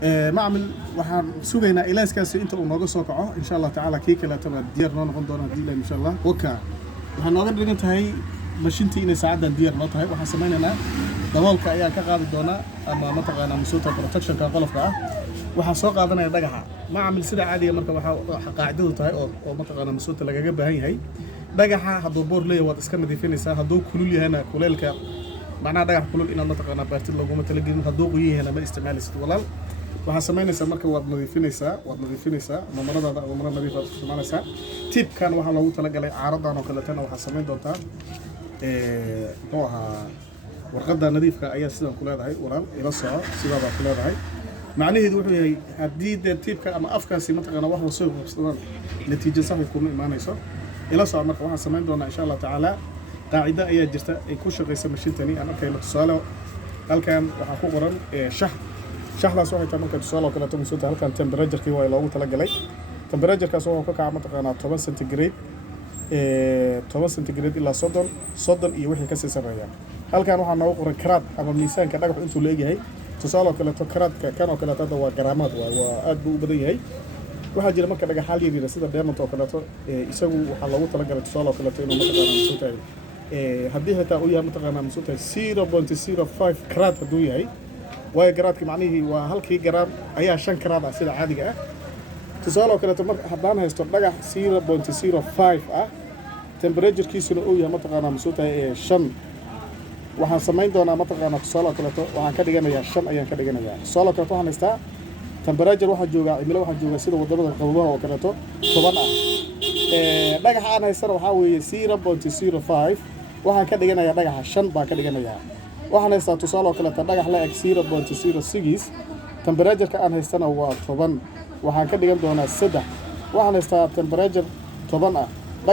macmil waxaan sugaynaa ilaaskaasi inta uu nooga soo kaco insha Allah tacaala kii kale taba diyaar noo noqon doona hadii insha Allah waka waxaan nooga dhigan tahay mashiintii inay saacadan diyaar noo tahay waxaan sameynaynaa daboolka ayaa ka qaadi doona ama mataqaanaa masuulta protection ka qolofka ah waxaan soo qaadanaya dhagaxa macmil sida caadiga marka waxa qaacidadu tahay oo mataqaanaa masuulta lagaga baahan yahay dhagaxa hadduu boor leeyahay waad iska nadiifinaysaa hadduu kulul yahayna kuleelka macnaha dhagax kulul inaad mataqaanaa baartid laguma talagelin hadduu qoyan yahayna ma isticmaalaysid walaal waxaa samaynaysaa marka waad nadiifinaysaa maradaada ama mara nadiif aad isticmaalaysaa tibkan waxaa loogu talagalay caaradan oo kaleetana waxaa samayn doontaa muxuu ahaa warqadda nadiifka ayaa sidan ku leedahay walaal ila soco sidaabaa ku leedahay macnaheedu wuxuu yahay haddii dee tibka ama afkaasi mataqaanaa wax wasoo qabsadaan natiijo sax kuma imaanayso ila soco marka waxaan samayn doonaa insha Allah tacaala qaacida ayaa jirta ay ku shaqeysa mashiintani aan arkayno tusaale halkan waxaa ku qoran shaxdaas waxay tahay marka tusaale kale tan soo halkan temperature-kii waa loogu talagalay temperature-kaas oo ka kaca mataqaanaa 10 centigrade 10 centigrade ilaa 30 iyo wixii ka sii sareeya halkan waxaa noogu qoran karaad ama miisaanka dhagax intuu leeyahay tusaale kale to karaadka kan oo kale tada waa garaamaad waa aad buu u badan yahay waxaa jira marka dhagaxaal yar sida diamond oo kale to isagu waxaa loogu talagalay tusaale kale to inuu mataqaanaa soo tahay haddii xitaa uu yahay mataqaanaa soo tahay 0.05 karaad hadduu yahay way garaadki macnaheedu waa halkii garaam ayaa 5 karaad ah sida caadiga ah tusaale kale marka haddaan haysto dhagax 0.05 ah temperature-kiisuna uu yahay mataqaanaa masuutahay 5 waxaan samayn doonaa mataqaanaa tusaale kale waxaan ka dhiganayaa 5 ayaan ka dhiganayaa tusaale kale waxaan haystaa temperature waxa jooga cimilo waxa jooga sida wadamada qabowaha oo kale 10 ah dhagaxa aan haysana waxa weeye 0.05 waxaan ka dhiganayaa dhagaxa 5 baan ka dhiganayaa waxaan haystaa tusaale kale dhagax la eg 0.06 temperature-ka aan haystana waa 10 waxaan ka dhigan doonaa 3 waxaan haystaa temperature 10 ah